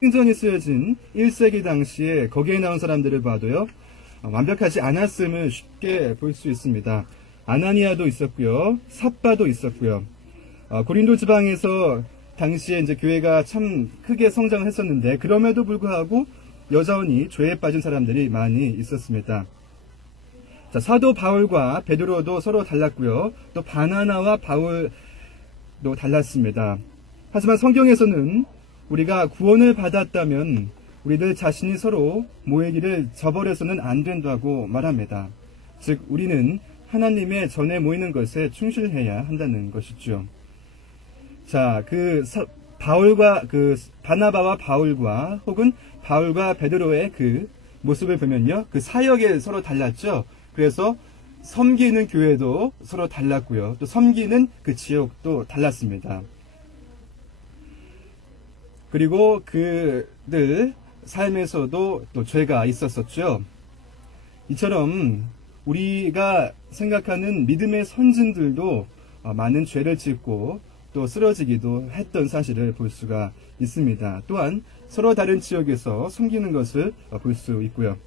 성전이 쓰여진 1세기 당시에 거기에 나온 사람들을 봐도요, 완벽하지 않았음을 쉽게 볼 수 있습니다. 아나니아도 있었고요, 삽바도 있었고요. 고린도 지방에서 당시에 이제 교회가 참 크게 성장했었는데 그럼에도 불구하고 여전히 죄에 빠진 사람들이 많이 있었습니다. 자, 사도 바울과 베드로도 서로 달랐고요. 또 바나나와 바울도 달랐습니다. 하지만 성경에서는 우리가 구원을 받았다면 우리들 자신이 서로 모이기를 저버려서는 안 된다고 말합니다. 즉 우리는 하나님의 전에 모이는 것에 충실해야 한다는 것이죠. 자, 바나바와 바울과 혹은 바울과 베드로의 그 모습을 보면요, 그 사역에 서로 달랐죠. 그래서 섬기는 교회도 서로 달랐고요. 또 섬기는 그 지역도 달랐습니다. 그리고 그들 삶에서도 또 죄가 있었었죠. 이처럼 우리가 생각하는 믿음의 선진들도 많은 죄를 짓고 또 쓰러지기도 했던 사실을 볼 수가 있습니다. 또한 서로 다른 지역에서 섬기는 것을 볼 수 있고요.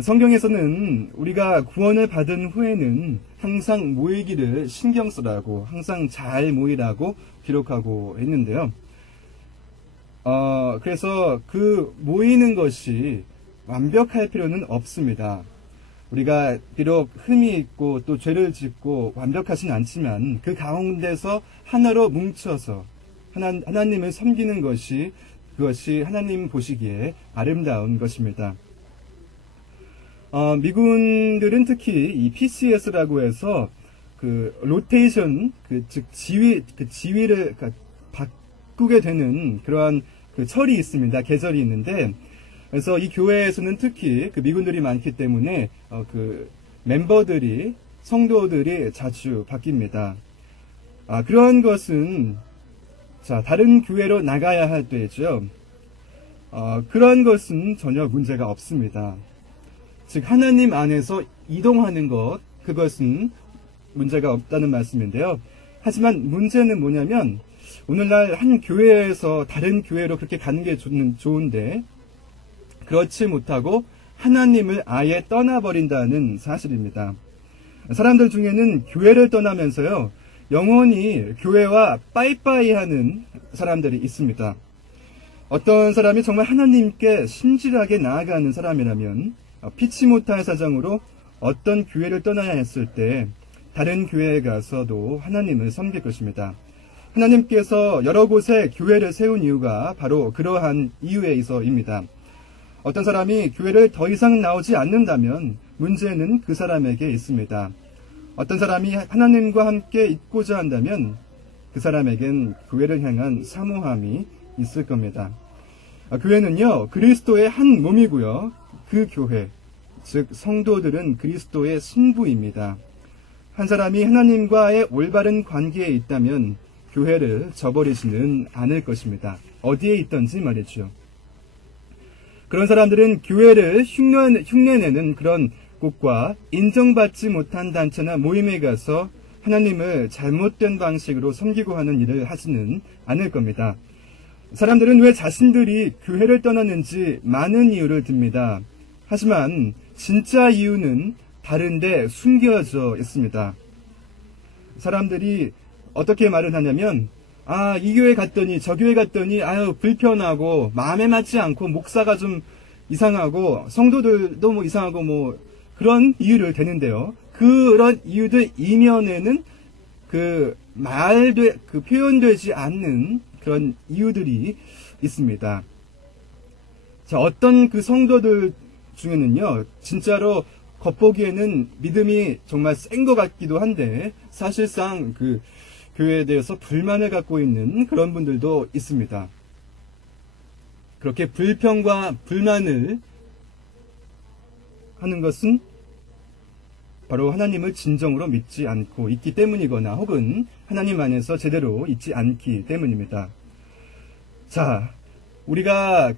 성경에서는 우리가 구원을 받은 후에는 항상 모이기를 신경 쓰라고, 항상 잘 모이라고 기록하고 있는데요. 그래서 그 모이는 것이 완벽할 필요는 없습니다. 우리가 비록 흠이 있고 또 죄를 짓고 완벽하진 않지만 그 가운데서 하나로 뭉쳐서 하나님을 섬기는 그것이 하나님 보시기에 아름다운 것입니다. 미군들은 특히 이 PCS라고 해서 그 로테이션, 즉 지위를 바꾸게 되는 그러한 그 철이 있습니다. 계절이 있는데, 그래서 이 교회에서는 특히 그 미군들이 많기 때문에 그 멤버들이, 성도들이 자주 바뀝니다. 그런 것은 자, 다른 교회로 나가야 할 때죠. 그런 것은 전혀 문제가 없습니다. 즉 하나님 안에서 이동하는 것, 그것은 문제가 없다는 말씀인데요. 하지만 문제는 뭐냐면 오늘날 한 교회에서 다른 교회로 그렇게 가는 게 좋은데 그렇지 못하고 하나님을 아예 떠나버린다는 사실입니다. 사람들 중에는 교회를 떠나면서요, 영원히 교회와 빠이빠이 하는 사람들이 있습니다. 어떤 사람이 정말 하나님께 신실하게 나아가는 사람이라면 피치 못할 사정으로 어떤 교회를 떠나야 했을 때 다른 교회에 가서도 하나님을 섬길 것입니다. 하나님께서 여러 곳에 교회를 세운 이유가 바로 그러한 이유에 있어입니다. 어떤 사람이 교회를 더 이상 나오지 않는다면 문제는 그 사람에게 있습니다. 어떤 사람이 하나님과 함께 있고자 한다면 그 사람에겐 교회를 향한 사모함이 있을 겁니다. 교회는요, 그리스도의 한 몸이고요. 그 교회, 즉 성도들은 그리스도의 신부입니다. 한 사람이 하나님과의 올바른 관계에 있다면 교회를 저버리지는 않을 것입니다. 어디에 있든지 말이죠. 그런 사람들은 교회를 흉내내는 그런 곳과 인정받지 못한 단체나 모임에 가서 하나님을 잘못된 방식으로 섬기고 하는 일을 하지는 않을 겁니다. 사람들은 왜 자신들이 교회를 떠났는지 많은 이유를 듭니다. 하지만 진짜 이유는 다른데 숨겨져 있습니다. 사람들이 어떻게 말을 하냐면, 이 교회 갔더니 저 교회 갔더니 불편하고 마음에 맞지 않고 목사가 좀 이상하고 성도들도 뭐 이상하고 뭐 그런 이유를 대는데요. 그런 이유들 이면에는 그 표현되지 않는 그런 이유들이 있습니다. 자, 어떤 그 성도들 중에는요, 진짜로 겉보기에는 믿음이 정말 센 것 같기도 한데 사실상 그 교회에 대해서 불만을 갖고 있는 그런 분들도 있습니다. 그렇게 불평과 불만을 하는 것은 바로 하나님을 진정으로 믿지 않고 있기 때문이거나 혹은 하나님 안에서 제대로 있지 않기 때문입니다. 자, 우리가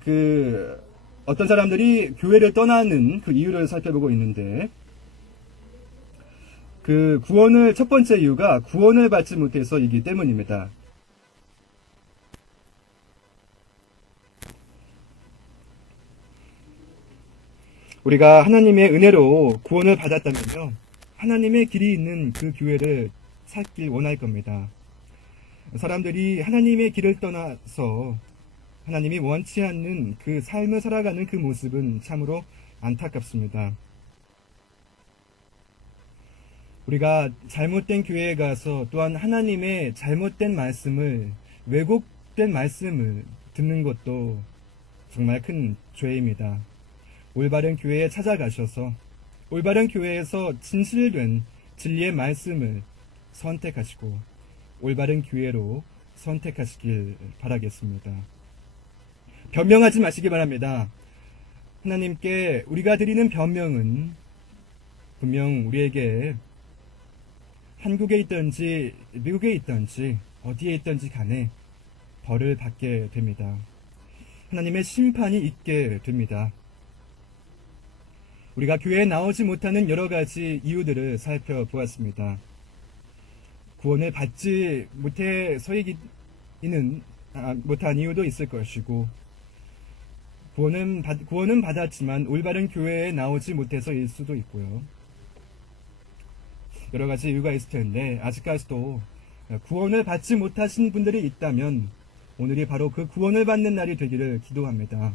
어떤 사람들이 교회를 떠나는 그 이유를 살펴보고 있는데, 첫 번째 이유가 구원을 받지 못해서이기 때문입니다. 우리가 하나님의 은혜로 구원을 받았다면요, 하나님의 길이 있는 그 교회를 찾길 원할 겁니다. 사람들이 하나님의 길을 떠나서 하나님이 원치 않는 그 삶을 살아가는 그 모습은 참으로 안타깝습니다. 우리가 잘못된 교회에 가서 또한 하나님의 잘못된 말씀을, 왜곡된 말씀을 듣는 것도 정말 큰 죄입니다. 올바른 교회에 찾아가셔서 올바른 교회에서 진실된 진리의 말씀을 선택하시고 올바른 교회로 선택하시길 바라겠습니다. 변명하지 마시기 바랍니다. 하나님께 우리가 드리는 변명은 분명 우리에게 한국에 있든지 미국에 있든지 어디에 있든지 간에 벌을 받게 됩니다. 하나님의 심판이 있게 됩니다. 우리가 교회에 나오지 못하는 여러 가지 이유들을 살펴보았습니다. 구원을 받지 못한 이유도 있을 것이고, 구원은 받았지만 올바른 교회에 나오지 못해서일 수도 있고요. 여러 가지 이유가 있을 텐데, 아직까지도 구원을 받지 못하신 분들이 있다면 오늘이 바로 그 구원을 받는 날이 되기를 기도합니다.